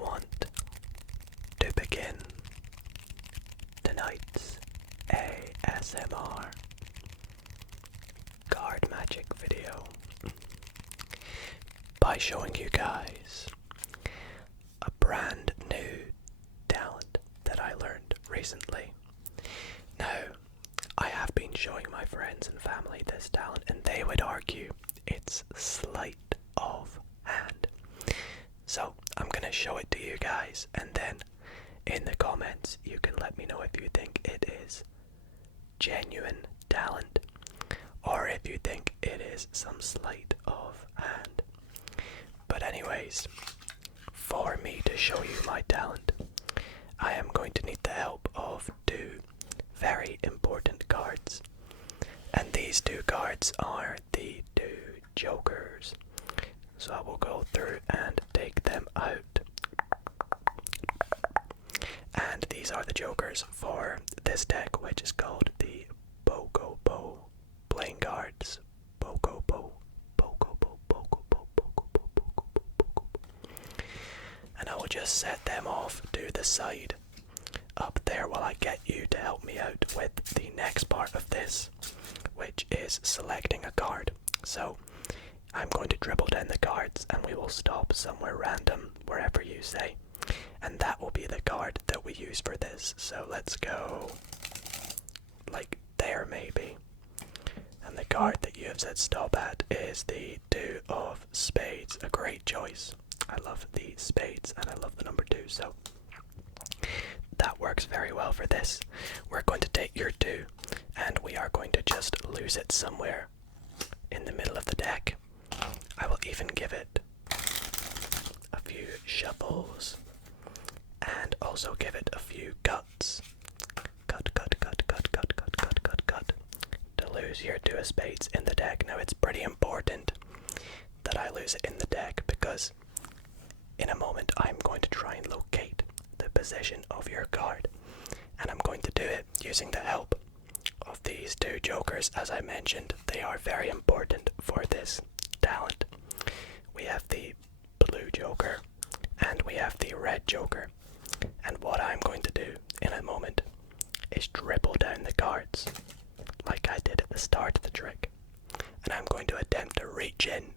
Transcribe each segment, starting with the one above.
want to begin tonight's ASMR card magic video by showing you guys a brand new talent that I learned recently. Now, I have been showing my friends and family this talent, and they would argue it's sleight of hand. So I'm gonna show it to you guys, and then in the comments you can let me know if you think it is genuine talent or if you think it is some sleight of hand. But anyways, for me to show you my talent, I am going to need the help of two very important cards. And these two cards are the two jokers. So I will go through and take them out. And these are the jokers for this deck, which is called the Bogo playing cards. Bogo. And I will just set them off to the side up there while I get you to help me out with the next part of this, which is selecting a card. So I'm going to dribble down the cards and we will stop somewhere random, wherever you say. And that will be the card that we use for this. So let's go like there maybe. And the card that you have said stop at is the Two of Spades. A great choice. I love the spades and I love the number 2, so that works very well for this. We're going to take your 2 and we are going to just lose it somewhere in the middle of the deck. I will even give it a few shuffles and also give it a few cuts. Cut. To lose your 2 of spades in the deck. Now it's pretty important that I lose it in the deck because in a moment I'm going to try and locate the position of your card. And I'm going to do it using the help of these two jokers. As I mentioned, they are very important for this talent. We have the blue joker and we have the red joker. And what I'm going to do in a moment is dribble down the cards like I did at the start of the trick. And I'm going to attempt to reach in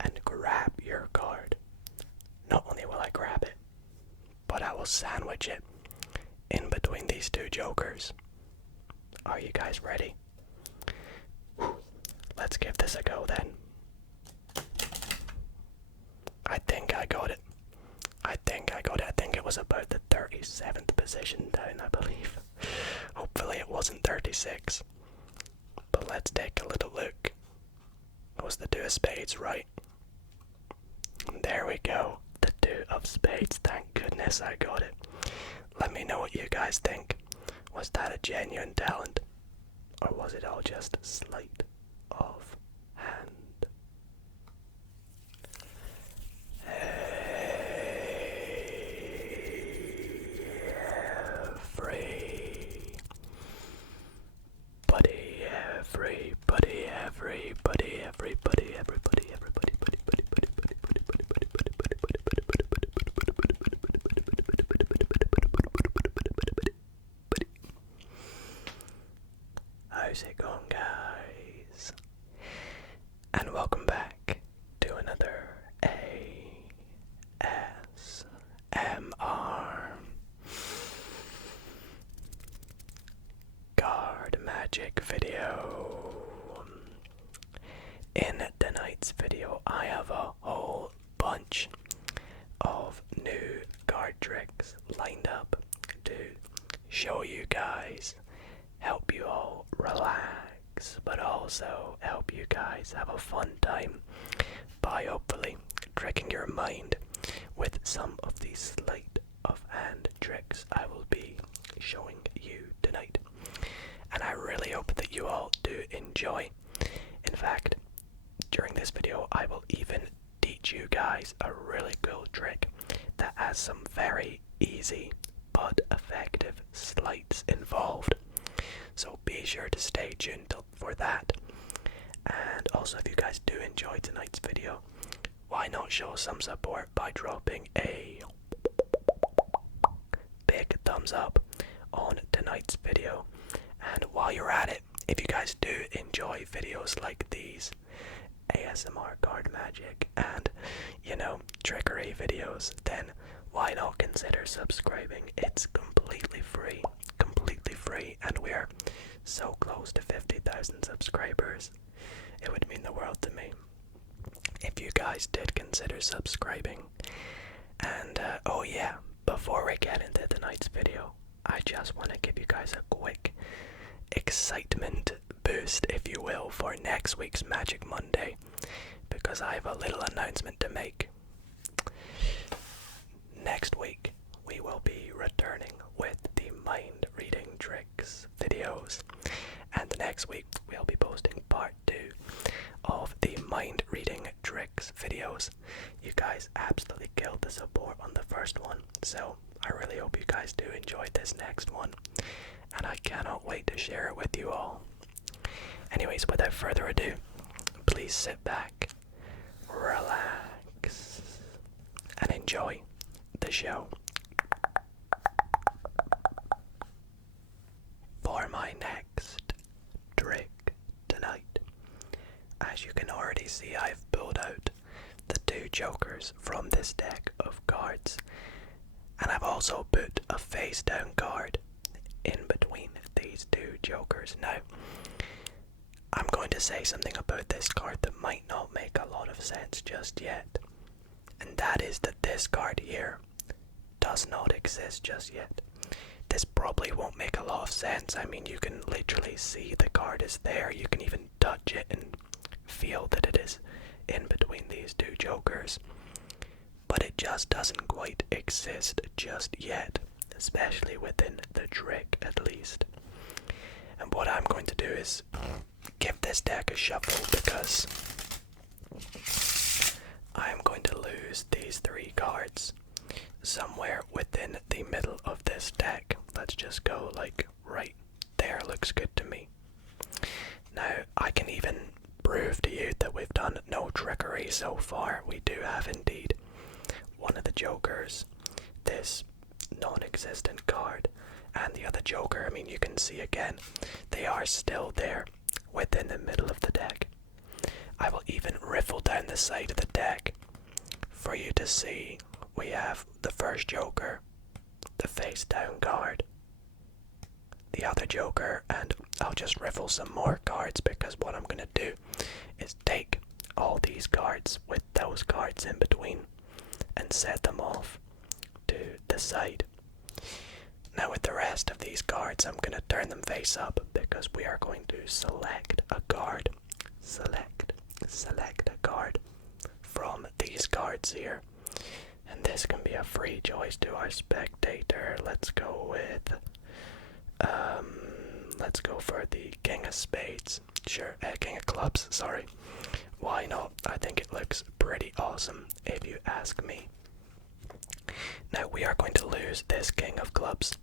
and grab your card. Not only will I grab it, but I will sandwich it in between these two jokers. Are you guys ready? Let's give this a go then. I think I got it. I think it was about the 37th position down, I believe. Hopefully it wasn't 36. But let's take a little look. It was the 2 of spades, right? There we go. The 2 of spades. Thank goodness I got it. Let me know what you guys think. Was that a genuine talent? Or was it all just sleight of hand? How's it going, guys? And welcome back to another ASMR card magic video. In tonight's video, I have a whole bunch of new card tricks lined up to show you guys, help you all relax, but also help you guys have a fun time by hopefully tricking your mind with some of these sleight of hand tricks I will be showing you tonight. And I really hope that you all do enjoy. In fact, during this video I will even teach you guys a really cool trick that has some very easy but effective sleights involved. So be sure to stay tuned for that. And also, if you guys do enjoy tonight's video, why not show some support by dropping a thumbs up on tonight's video. And while you're at it, if you guys do enjoy videos like these, ASMR card magic and, trickery videos, then why not consider subscribing? It's completely free, and we're so close to 50,000 subscribers. It would mean the world to me if you guys did consider subscribing. And oh yeah, before we get into tonight's video, I just want to give you guys a quick excitement boost, if you will, for next week's Magic Monday, because I have a little announcement to make. Next week we will be returning with the mind reading tricks videos, and next week we'll be posting part 2 of the mind reading tricks videos. You guys absolutely killed the support on the first one, so I really hope you guys do enjoy this next one, and I cannot wait to share it with you all. Anyways, without further ado, please sit back, relax, and enjoy the show. For my next trick tonight, as you can already see, I've pulled out the 2 jokers from this deck of cards, and I've also put a face down card in between these 2 jokers. Now, I'm going to say something about this card that might not make a lot of sense just yet, and that is that this card here does not exist just yet. This probably won't make a lot of sense. I mean, you can literally see the card is there. You can even touch it and feel that it is in between these 2 jokers. But it just doesn't quite exist just yet, especially within the trick at least. And what I'm going to do is give this deck a shuffle, because I am going to lose these 3 cards somewhere within the middle of this deck. Let's just go like right there, looks good to me. Now, I can even prove to you that we've done no trickery so far. We do have indeed one of the jokers, this non-existent card, and the other joker. I mean, you can see again, they are still there within the middle of the deck. I will even riffle down the side of the deck for you to see. We have the first joker, the face down card, the other joker, and I'll just riffle some more cards, because what I'm going to do is take all these cards with those cards in between and set them off to the side. Now with the rest of these cards, I'm going to turn them face up, because we are going to select a card. Select a card from these cards here. And this can be a free choice to our spectator. Let's go for the King of Spades. Sure, King of Clubs, sorry. Why not? I think it looks pretty awesome, if you ask me. Now we are going to lose this King of Clubs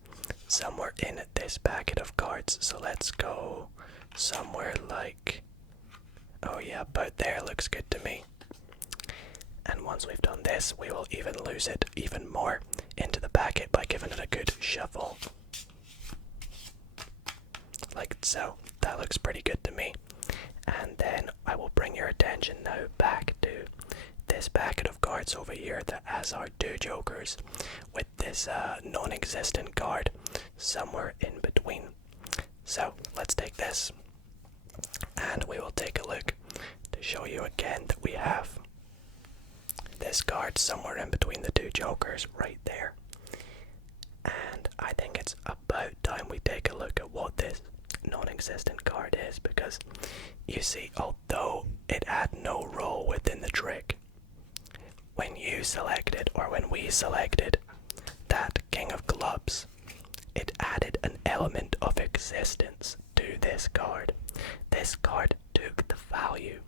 somewhere in this packet of cards, so let's go somewhere like, oh yeah, about there looks good to me. And once we've done this, we will even lose it even more into the packet by giving it a good shuffle. Like so. That looks pretty good to me. And then I will bring your attention now back to this packet of cards over here that has our 2 jokers with this non-existent card somewhere in between. So let's take this, and we will take a look to show you again that we have this card somewhere in between the 2 jokers right there. And I think it's about time we take a look at what this non-existent card is, because you see, although it had no role within the trick, when you selected, or when we selected that King of Clubs, it added an element of existence to this card. This card took the value,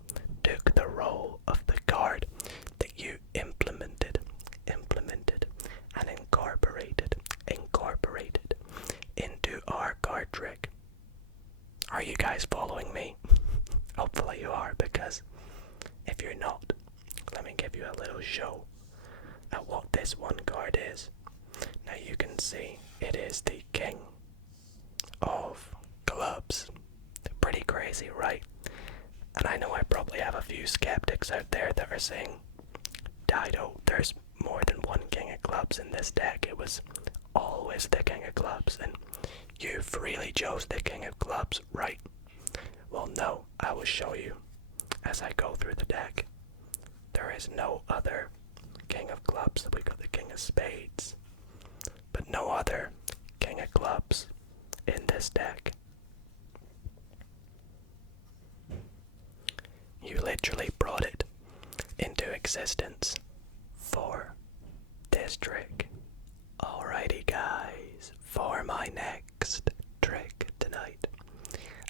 took the role of the card that you implemented and incorporated into our card trick. Are you guys following me? Hopefully you are, because if you're not, let me give you a little show at what this one card is. Now you can see it is the king of clubs. Pretty crazy, right? And I know I probably have a few skeptics out there that are saying, Dido, there's more than one king of clubs in this deck. It was always the king of clubs, and you freely chose the king of clubs, right? Well, no, I will show you as I go through the deck. There is no other king of clubs. We got the king of spades, but no other king of clubs in this deck. You literally brought it into existence for this trick. Alrighty guys, for my next trick tonight,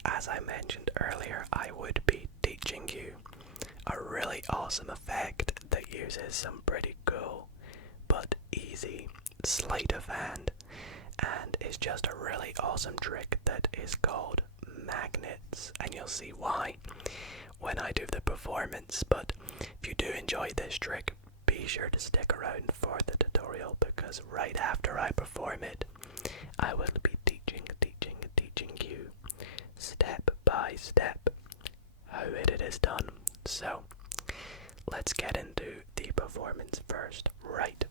as I mentioned earlier, I would be teaching you a really awesome effect that uses some pretty cool but easy sleight of hand, and is just a really awesome trick that is called magnets, and you'll see why when I do the performance. But if you do enjoy this trick, be sure to stick around for the tutorial, because right after I perform it, I will be teaching you step by step how it is done. So let's get into the performance first. Right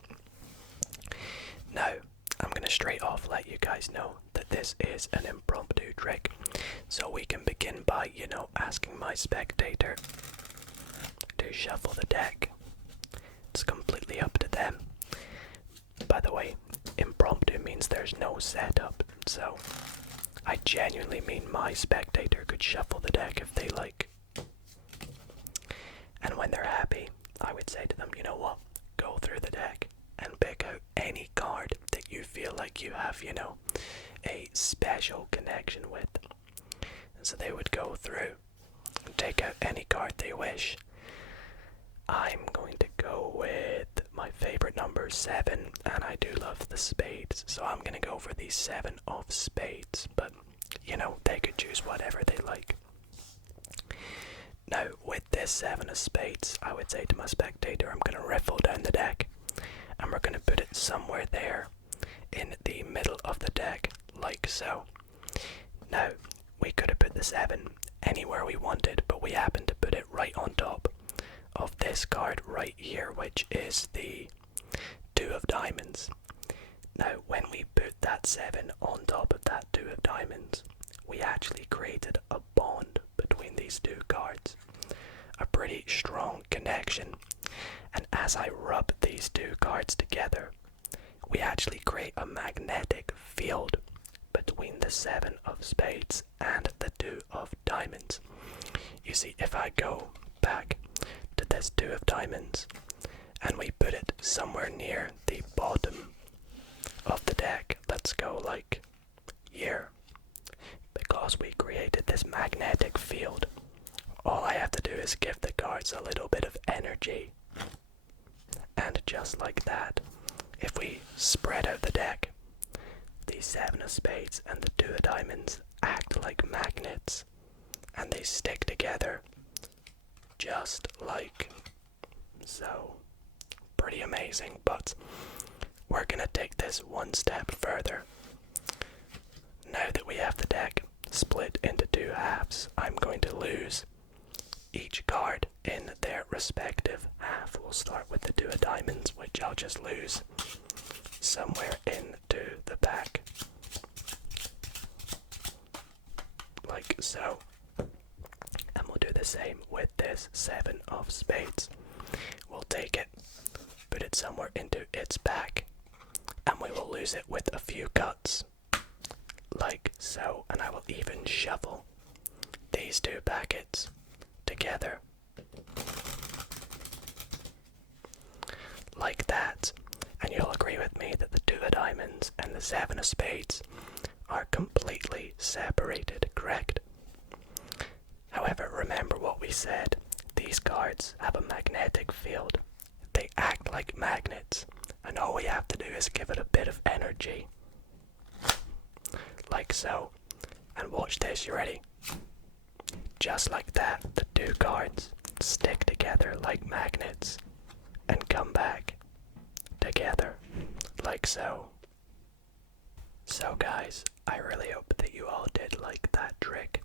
now, I'm gonna straight off let you guys know that this is an impromptu trick, so we can begin by, asking my spectator to shuffle the deck. It's completely up to them. By the way, impromptu means there's no setup, so I genuinely mean my spectator could shuffle the deck if they like. And when they're happy, I would say to them, you know what, go through the deck and pick out any card that you feel like you have, a special connection with. And so they would go through and take out any card they wish. I'm going to go with my favorite number, 7, and I do love the spades, so I'm going to go for the 7 of spades, but, they could choose whatever they like. Now, with this 7 of spades, I would say to my spectator, I'm going to riffle down the deck, and we're going to put it somewhere there in the middle of the deck, like so. Now, we could have put the 7 anywhere we wanted, but we happened to put it right on top of this card right here, which is the 2 of diamonds. Now, when we put that 7 on top of that 2 of diamonds, we actually created a bond between these two cards, a pretty strong connection, and as I rub these two cards together, we actually create a magnetic field between the 7 of spades and the 2 of diamonds. You see, if I go back to this 2 of diamonds and we put it somewhere near the bottom of the deck, let's go like here, because we created this magnetic field, all I have to do is give the cards a little bit of energy, and just like that, if we spread out the deck, the 7 of spades and the 2 of diamonds act like magnets, and they stick together just like so. Pretty amazing, but we're gonna take this one step further. Now that we have the deck split into 2 halves, I'm going to lose each card in their respective half. We'll start with the 2 of diamonds, which I'll just lose somewhere into the back, like so. And we'll do the same with this 7 of spades. We'll take it, put it somewhere into its back, and we will lose it with a few cuts, like so. And I will even shuffle these 2 packets together, like that. And you'll agree with me that the 2 of diamonds and the 7 of spades are completely separated, correct? However, remember what we said. These cards have a magnetic field. They act like magnets, and all we have to do is give it a bit of energy, like so. And watch this, you ready? Just like that, the 2 cards stick together like magnets and come back together, like so. So guys, I really hope that you all did like that trick.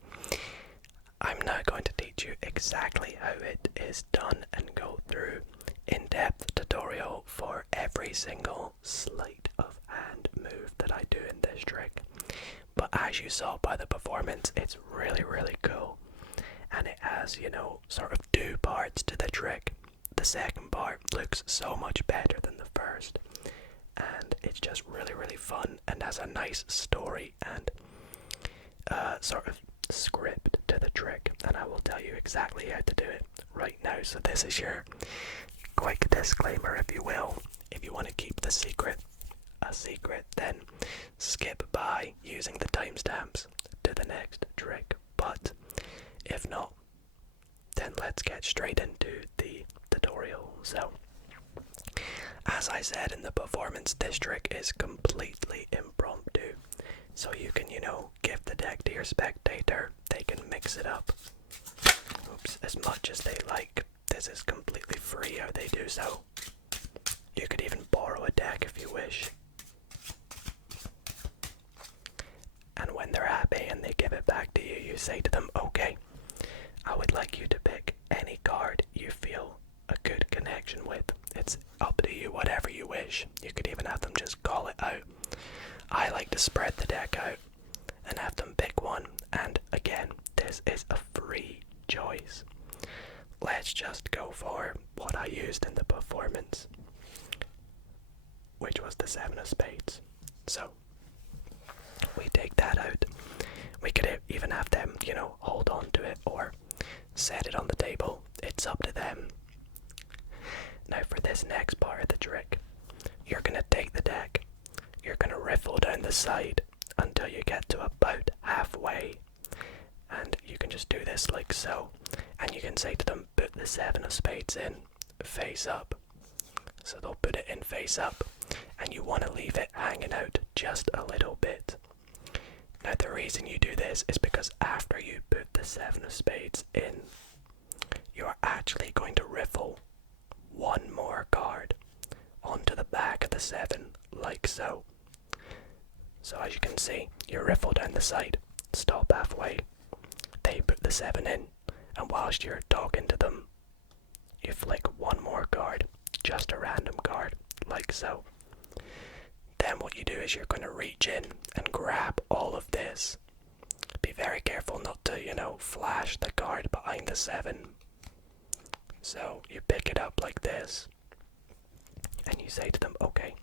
I'm now going to teach you exactly how it is done and go through in-depth tutorial for every single sleight of hand move that I do in this trick. But as you saw by the performance, it's really cool. And it has, you know, sort of two parts to the trick. The second part looks so much better than the first. And it's just really fun and has a nice story and sort of script to the trick. And I will tell you exactly how to do it right now. So this is your quick disclaimer, if you will. If you want to keep the secret a secret, then skip by using the timestamps to the next trick. But if not, then let's get straight into the tutorial. So, as I said in the performance, this trick is completely impromptu. So you can, you know, give the deck to your spectator. They can mix it up, as much as they like. This is completely free how they do so. You could even borrow a deck if you wish. And when they're happy and they give it back to you, you say to them, okay, I would like you to pick any card you feel a good connection with. It's up to you, whatever you wish. You could even have them just call it out. I like to spread the deck out and have them pick one. And again, this is a free choice. Let's just go for what I used in the performance, which was the 7 of spades. So, we take that out. We could even have them, you know, hold on to it or set it on the table. It's up to them. Now for this next part of the trick, you're going to take the deck, you're going to riffle down the side until you get to about halfway. And you can just do this like so. And you can say to them, put the 7 of spades in face up. So they'll put it in face up. And you want to leave it hanging out just a little bit. Now the reason you do this is because after you put the 7 of spades in, you're actually going to riffle one more card onto the back of the 7, like so. So as you can see, you riffle down the side, stop halfway, they put the 7 in, and whilst you're talking to them, you flick one more card, just a random card, like so. Then what you do is you're going to reach in and grab all of this. Be very careful not to, you know, flash the card behind the 7. So you pick it up like this, and you say to them, okay,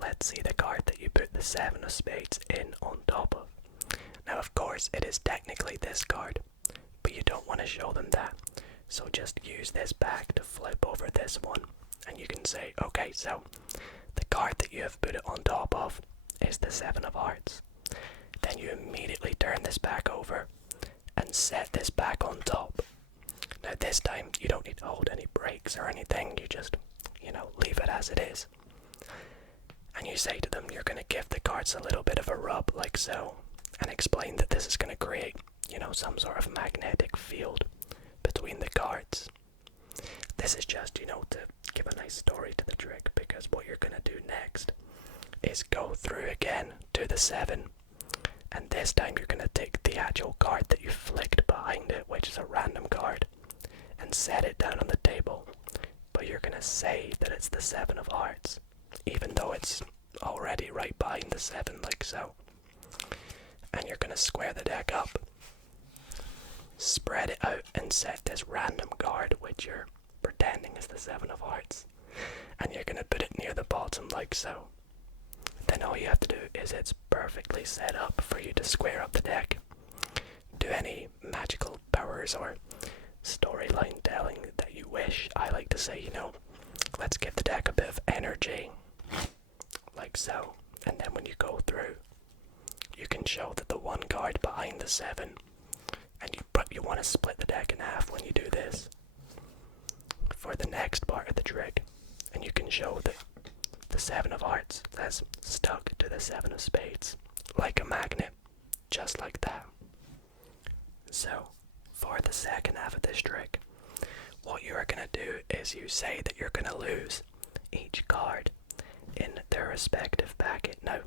let's see the card that you put the 7 of spades in on top of. Now of course it is technically this card, but you don't want to show them that. So just use this back to flip over this one, and you can say, okay, so the card that you have put it on top of is the 7 of hearts. Then you immediately turn this back over and set this back on top. Now this time you don't need to hold any breaks or anything, you just, you know, leave it as it is. And you say to them you're going to give the cards a little bit of a rub like so, and explain that this is going to create, you know, some sort of magnetic field between the cards. This is just, you know, to give a nice story to the trick, because what you're going to do next is go through again to the 7, and this time you're going to take the actual card that you flicked behind it, which is a random card, and set it down on the table. But you're going to say that it's the 7 of hearts, even though it's already right behind the 7, like so. And you're going to square the deck up, spread it out, and set this random card, which you're pretending is the 7 of hearts, and you're going to put it near the bottom like so. Then all you have to do is it's perfectly set up for you to square up the deck. Do any magical powers or storyline telling that you wish. I like to say, you know, let's give the deck a bit of energy, like so. And then when you go through, you can show that the one card behind the 7, and you want to split the deck in half when you do this for the next part of the trick, and you can show that the 7 of hearts has stuck to the 7 of spades like a magnet, just like that. So for the second half of this trick, what you are going to do is you say that you're going to lose each card in their respective packet. Now,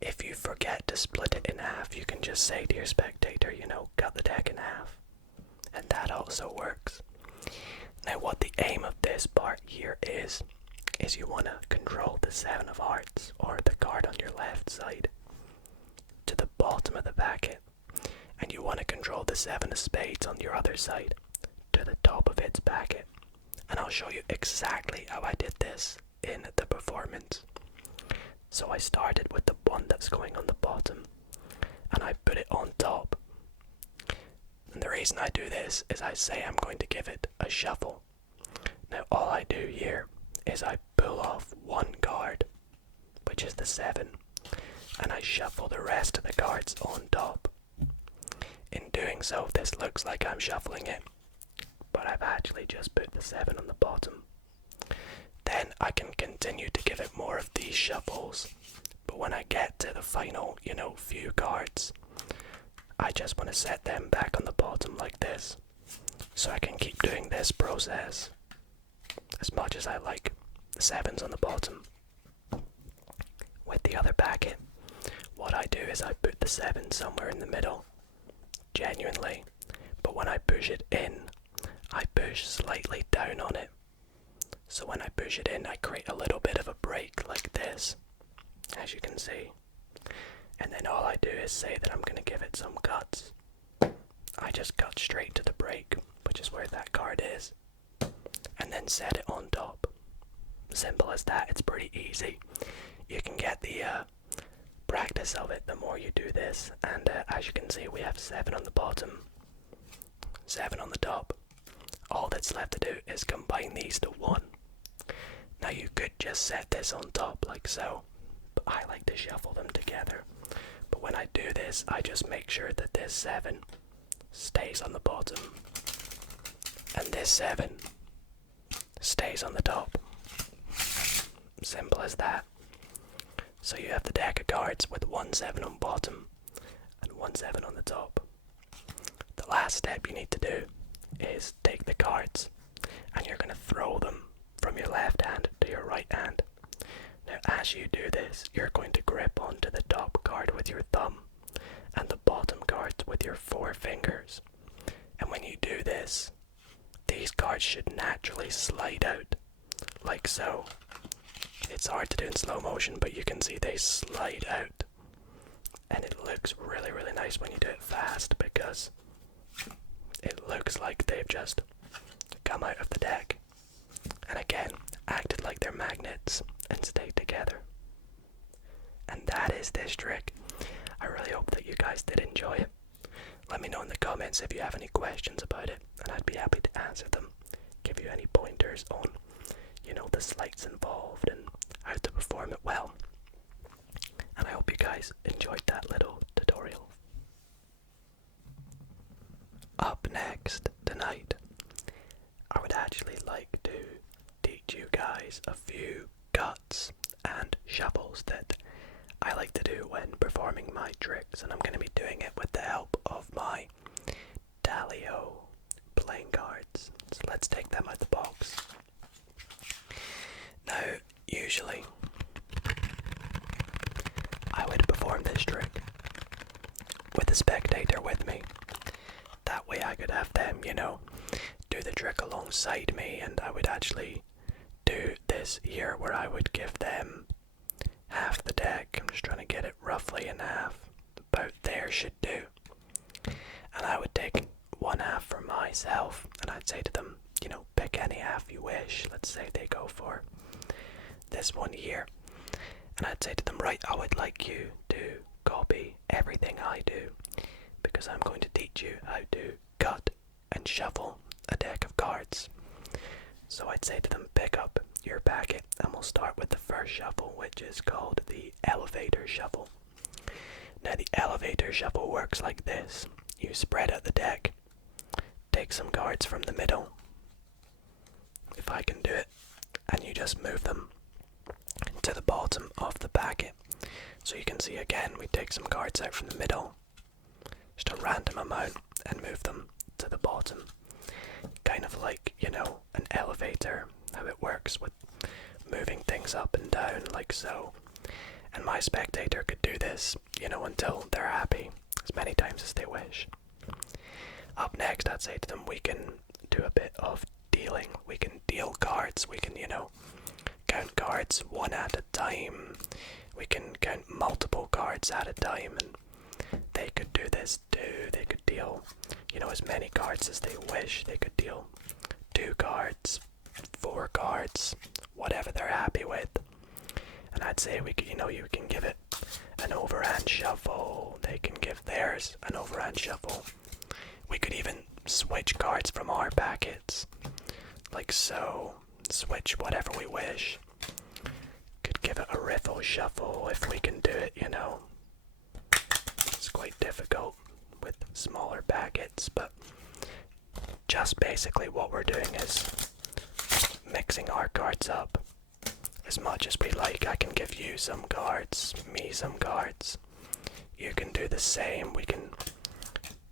If you forget to split it in half, you can just say to your spectator, you know, cut the deck in half. And that also works. Now what the aim of this part here is you want to control the 7 of hearts, or the card on your left side, to the bottom of the packet. And you want to control the 7 of spades on your other side, to the top of its packet. And I'll show you exactly how I did this in the performance. So I started with the one that's going on the bottom, and I put it on top. And the reason I do this is I say I'm going to give it a shuffle. Now all I do here is I pull off one card, which is the 7, and I shuffle the rest of the cards on top. In doing so, this looks like I'm shuffling it, but I've actually just put the 7 on the bottom. Then I can continue to give it more of these shuffles, but when I get to the final, few cards, I just want to set them back on the bottom like this, so I can keep doing this process as much as I like the 7s on the bottom. With the other packet, what I do is I put the 7 somewhere in the middle, genuinely, but when I push it in, I push slightly down on it. So when I push it in, I create a little bit of a break like this, as you can see. And then all I do is say that I'm going to give it some cuts. I just cut straight to the break, which is where that card is, and then set it on top. Simple as that. It's pretty easy. You can get the practice of it the more you do this. And as you can see, we have 7 on the bottom, 7 on the top. All that's left to do is combine these to 1. Now you could just set this on top like so, but I like to shuffle them together. But when I do this, I just make sure that this 7 stays on the bottom, and this 7 stays on the top. Simple as that. So you have the deck of cards with 1 7 on bottom and 1 7 on the top. The last step you need to do is take the cards, and you're going to throw them from your left hand to your right hand. Now as you do this, you're going to grip onto the top card with your thumb and the bottom cards with your 4 fingers. And when you do this, these cards should naturally slide out, like so. It's hard to do in slow motion, but you can see they slide out. And it looks really, really nice when you do it fast, because it looks like they've just come out of the deck, and again, acted like they're magnets and stayed together. And that is this trick. I really hope that you guys did enjoy it. Let me know in the comments if you have any questions about it, and I'd be happy to answer them. Give you any pointers on, the sleights involved and how to perform it well. And I hope you guys enjoyed that little tutorial. Up next tonight, I would actually like to teach you guys a few cuts and shuffles that I like to do when performing my tricks, and I'm going to be doing it with the help of my Dido playing cards. So let's take them out the box. Now, usually, I would perform this trick with a spectator with me. That way I could have them, do the trick alongside me, and I would actually do this here where I would give them half the deck. I'm just trying to get it roughly in half. About there should do. And I would take 1 half for myself, and I'd say to them, pick any half you wish. Let's say they go for this one here. And I'd say to them, right, I would like you to copy everything I do, because I'm going to teach you how to cut and shuffle a deck of cards. So I'd say to them, pick up your packet, and we'll start with the first shuffle, which is called the elevator shuffle. Now the elevator shuffle works like this. You spread out the deck, take some cards from the middle, if I can do it, and you just move them to the bottom of the packet. So you can see again, we take some cards out from the middle, just a random amount, and move them to the bottom. Kind of like, an elevator, how it works with moving things up and down like so. And my spectator could do this, until they're happy, as many times as they wish. Up next, I'd say to them, we can do a bit of dealing. We can deal cards. We can, count cards one at a time. We can count multiple cards at a time, and they could do this too. They could deal, as many cards as they wish. They could deal 2 cards, 4 cards, whatever they're happy with. And I'd say we could, you can give it an overhand shuffle. They can give theirs an overhand shuffle. We could even switch cards from our packets, like so. Switch whatever we wish. Could give it a riffle shuffle if we can do it, It's quite difficult with smaller packets, but just basically what we're doing is mixing our cards up as much as we like. I can give you some cards, me some cards. You can do the same. We can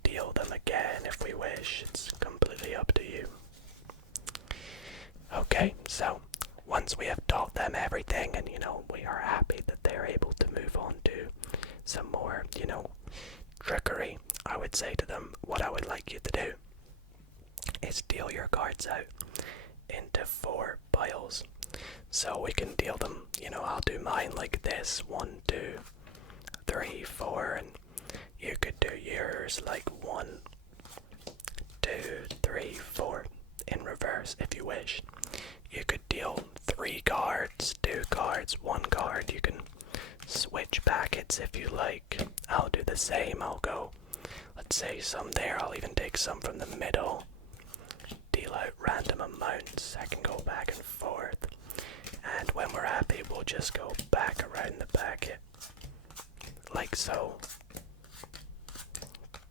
deal them again if we wish. It's completely up to you. Okay, so once we have taught them everything and, we are happy that they're able to move on to some more, trickery, I would say to them, what I would like you to do is deal your cards out into 4 piles. So we can deal them, I'll do mine like this, 1, 2, 3, 4, and you could do yours like 1, 2, 3, 4 in reverse if you wish. You could deal 3 cards, 2 cards, 1 card. You can switch packets if you like. I'll do the same. I'll go, let's say some there. I'll even take some from the middle. Deal out random amounts. I can go back and forth. And when we're happy, we'll just go back around the packet. Like so.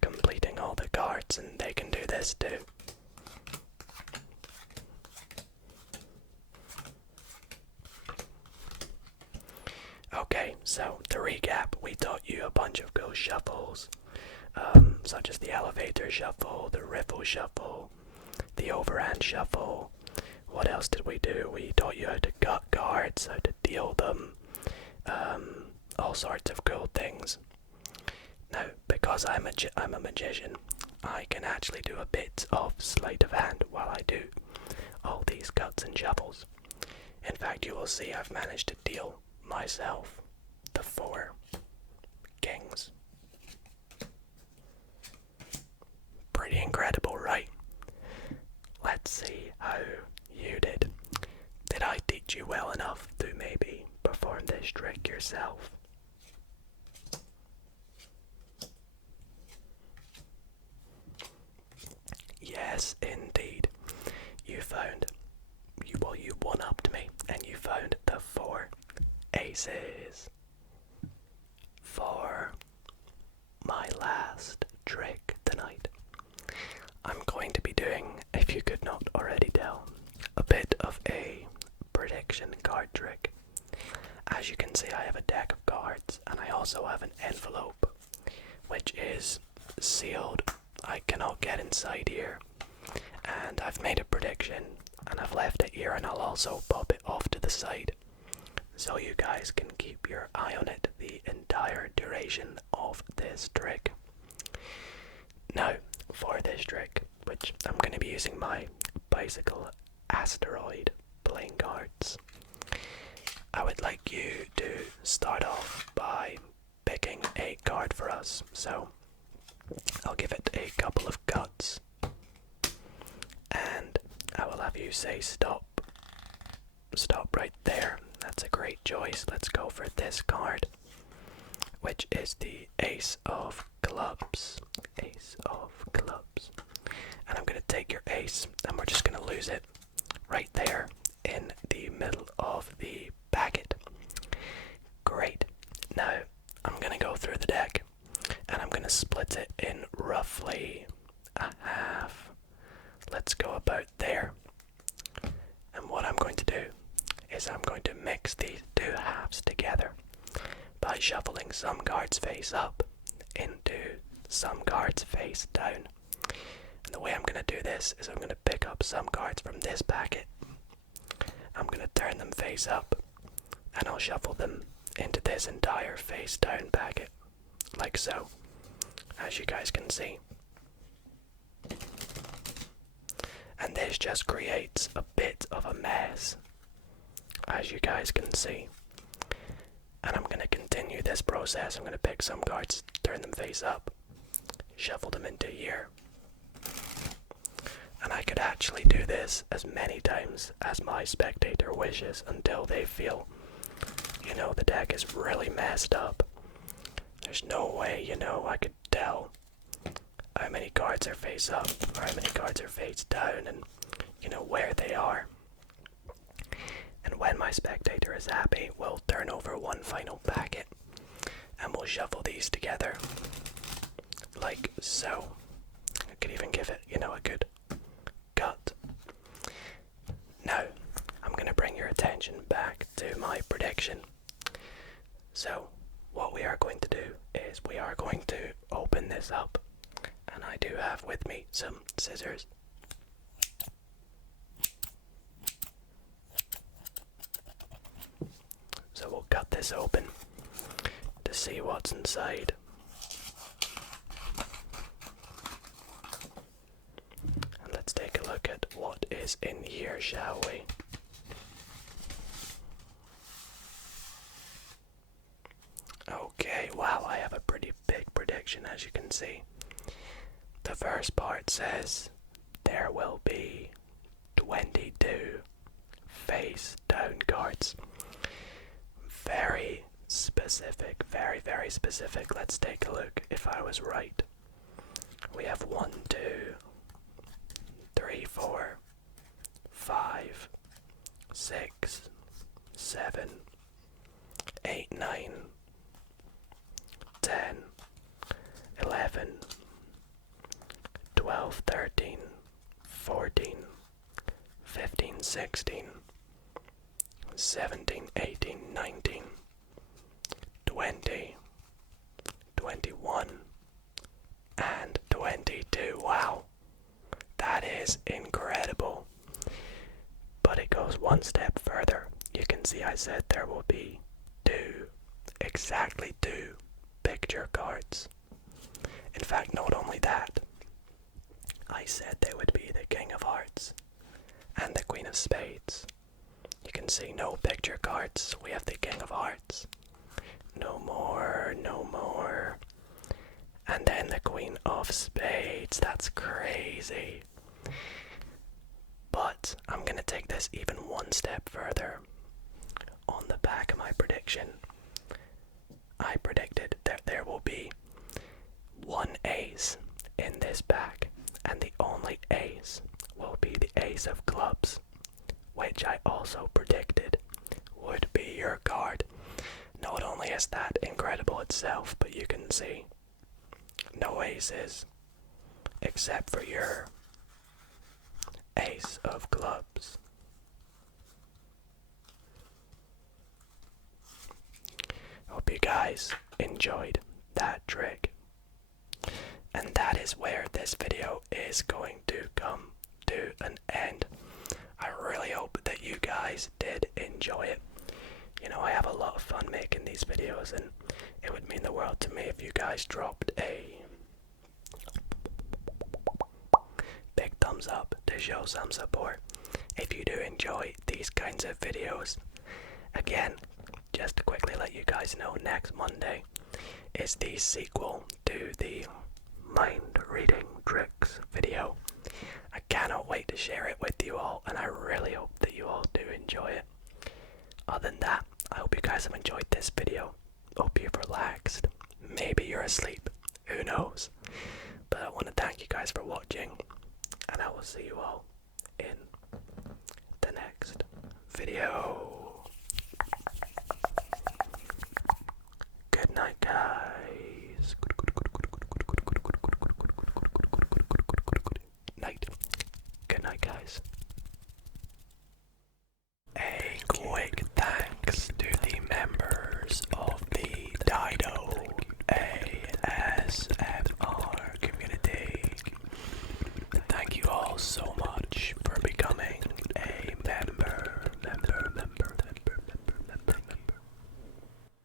Completing all the cards, and they can do this too. Okay, so to recap, we taught you a bunch of ghost shuffles, such as the elevator shuffle, the riffle shuffle, the overhand shuffle. What else did we do? We taught you how to cut cards, how to deal them, all sorts of cool things. Now, because I'm a magician, I can actually do a bit of sleight of hand while I do all these cuts and shuffles. In fact, you will see I've managed to deal myself the 4 kings. Pretty incredible, right? Let's see how you did. Did I teach you well enough to maybe perform this trick yourself? Yes, indeed. You one-upped me, and you found the 4 aces. For my last trick tonight, I'm going to be doing, if you could not already tell, a bit of a prediction card trick. As you can see, I have a deck of cards, and I also have an envelope, which is sealed. I cannot get inside here, and I've made a prediction, and I've left it here, and I'll also pop it off to the side, so you guys can keep your eye on it the entire duration of this trick. Now, for this trick, which I'm going to be using my bicycle asteroid playing cards, I would like you to start off by picking a card for us. So I'll give it a couple of cuts, and I will have you say stop. Stop right there. That's a great choice. Let's go for this card, which is the Ace of Clubs. Ace of Clubs. And I'm going to take your ace, and we're just going to lose it right there in the middle of the packet. Great. Now, I'm going to go through the deck, and I'm going to split it in roughly a half. Let's go about there. And what I'm going to do is I'm going to mix these 2 halves together by shuffling some cards face up into some cards face down. And the way I'm going to do this is I'm going to pick up some cards from this packet. I'm going to turn them face up, and I'll shuffle them into this entire face down packet, like so, as you guys can see. And this just creates a bit of a mess, as you guys can see. And I'm going to continue this process. I'm going to pick some cards, turn them face up, shuffle them into here. And I could actually do this as many times as my spectator wishes until they feel, you know, the deck is really messed up. There's no way, you know, I could tell how many cards are face up or how many cards are face down and, you know, where they are. And when my spectator is happy, we'll turn over one final packet and we'll shuffle these together like so. I could even give it, you know, a good cut. Now, I'm going to bring your attention back to my prediction. So, what we are going to do is we are going to open this up. And I do have with me some scissors. So we'll cut this open to see what's inside. And let's take a look at what is in here, shall we? Okay, wow, I have a pretty big prediction, as you can see. The first part says there will be 22 face down cards. Very specific, very, very specific. Let's take a look if I was right. We have 1, 2, 3, 4, 5, 6, 7, 8, 9, 10, 11, 12, 13, 14, 15, 16, 17, 18, 19, 20, 21, and 22. Wow, that is incredible. But it goes one step further. You can see I said there will be exactly two picture cards. In fact, not only that, I said there would be the King of Hearts and the Queen of Spades. You can see no picture cards. We have the King of Hearts. No more, no more. And then the Queen of Spades. That's crazy. But I'm going to take this even one step further. On the back of my prediction, I predicted that there will be one ace in this pack, and the only ace will be the Ace of Clubs, which I also predicted would be your card. Not only is that incredible itself, but you can see no aces except for your Ace of Clubs. Hope you guys enjoyed that trick. And that is where this video is going to come to an end. I really hope that you guys did enjoy it. You know, I have a lot of fun making these videos, and it would mean the world to me if you guys dropped a big thumbs up to show some support if you do enjoy these kinds of videos. Again, just to quickly let you guys know, next Monday is the sequel to the mind reading tricks video. I cannot wait to share it with you all, and I really hope that you all do enjoy it. Other than that, I hope you guys have enjoyed this video. Hope you've relaxed. Maybe you're asleep. Who knows? But I want to thank you guys for watching, and I will see you all in the next video.